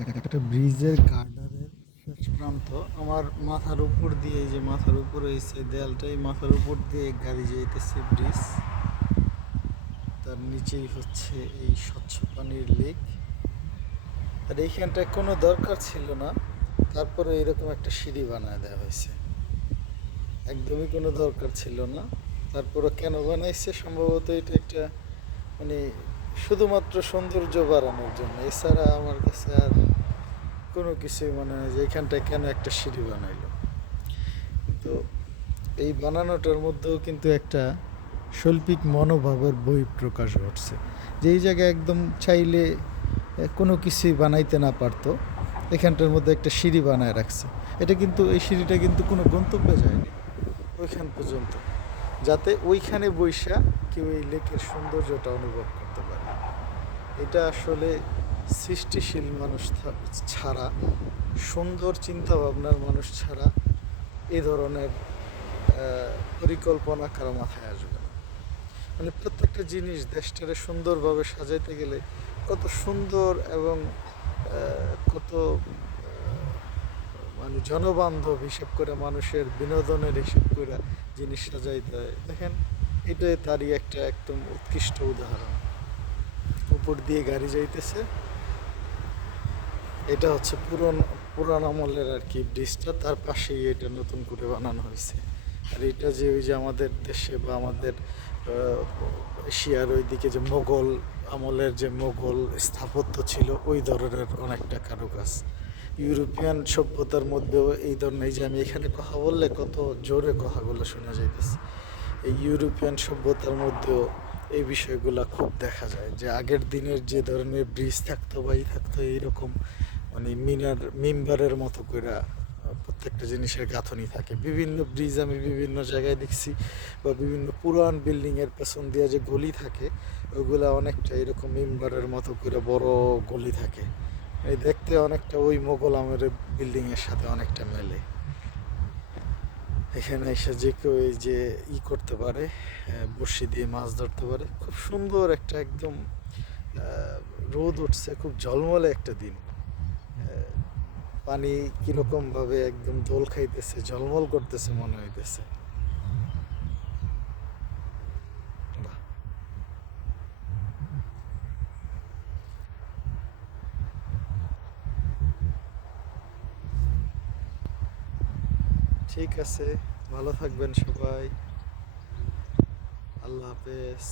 একটা ব্রিজের গার্ডারের শেষ প্রান্ত আমার মাথার উপর দিয়ে, এই যে মাথার উপরে এসে দেয়ালটাই মাথার উপর দিয়ে গাড়ি যাইতেছে ব্রিজ। তার নিচেই হচ্ছে এই স্বচ্ছ পানির লেক। আর এইখানটায় কোনো দরকার ছিল না, তারপরে এরকম একটা সিঁড়ি বানায় দেওয়া হয়েছে। একদমই কোনো দরকার ছিল না, তারপরে কেন বানাইছে? সম্ভবত এটা একটা মানে শুধুমাত্র সৌন্দর্য বাড়ানোর জন্য। এছাড়া আমার কাছে আর কোনো কিছুই মনে হয় যে এখানটায় কেন একটা সিঁড়ি বানাইলো। তো এই বানানোটার মধ্যেও কিন্তু একটা শৈল্পিক মনোভাবের বহিঃপ্রকাশ ঘটছে, যে এই জায়গায় একদম চাইলে কোনো কিছুই বানাইতে না পারতো, এখানটার মধ্যে একটা সিঁড়ি বানায় রাখছে। এটা কিন্তু, এই সিঁড়িটা কিন্তু কোনো গন্তব্যে যায়নি ওইখান পর্যন্ত, যাতে ওইখানে বৈশা কেউ এই লেকের সৌন্দর্যটা অনুভব করতে পারে। এটা আসলে সৃষ্টিশীল মানুষ ছাড়া, সুন্দর চিন্তা ভাবনার মানুষ ছাড়া এই ধরনের পরিকল্পনা কারো মাথায় আসবে না। মানে প্রত্যেকটা জিনিস দেশটারে সুন্দরভাবে সাজাইতে গেলে কত সুন্দর এবং কত মানে জনবান্ধব হিসেব করে, মানুষের বিনোদনের হিসেব করে জিনিস সাজাইতে হয়। দেখেন, এটাই তারই একটা একদম উৎকৃষ্ট উদাহরণ। উপর দিয়ে গাড়ি যাইতেছে, এটা হচ্ছে পুরান আমলের আর কি ব্রিজটা, তার পাশেই এটা নতুন করে বানানো হয়েছে। আর এটা যে ওই যে আমাদের দেশে বা আমাদের এশিয়ার ওইদিকে যে মোগল আমলের যে মোগল স্থাপত্য ছিল, ওই ধরনের অনেকটা কারুকাজ। ইউরোপিয়ান সভ্যতার মধ্যেও এই ধরনের, যে আমি এখানে কথা বললে কত জোরে কথাগুলো শোনা যাইতেছে, এই ইউরোপিয়ান সভ্যতার মধ্যেও এই বিষয়গুলো খুব দেখা যায়। যে আগের দিনের যে ধরনের ব্রিজ থাকতো বা থাকতো এইরকম, মানে মিম্বারের মতো করে প্রত্যেকটা জিনিসের গাঁথনি থাকে। বিভিন্ন ব্রিজ আমি বিভিন্ন জায়গায় দেখছি, বা বিভিন্ন পুরান বিল্ডিংয়ের পেছন দিয়ে যে গলি থাকে, ওইগুলা অনেকটা এরকম মিম্বারের মতো করে বড় গলি থাকে। এই দেখতে অনেকটা ওই মোগল আমলের বিল্ডিংয়ের সাথে অনেকটা মেলে। এখানে এসে যে কেউ এই যে করতে পারে, বড়শি দিয়ে মাছ ধরতে পারে। খুব সুন্দর একটা একদম রোদ উঠছে, খুব ঝলমলে একটা দিন। পানি কিরকম ভাবে একদম দোল খাইতেছে, ঝলমল করতেছে মনে হইতেছে। বাহ! ঠিক আছে, ভালো থাকবেন সবাই। আল্লাহ হাফেজ।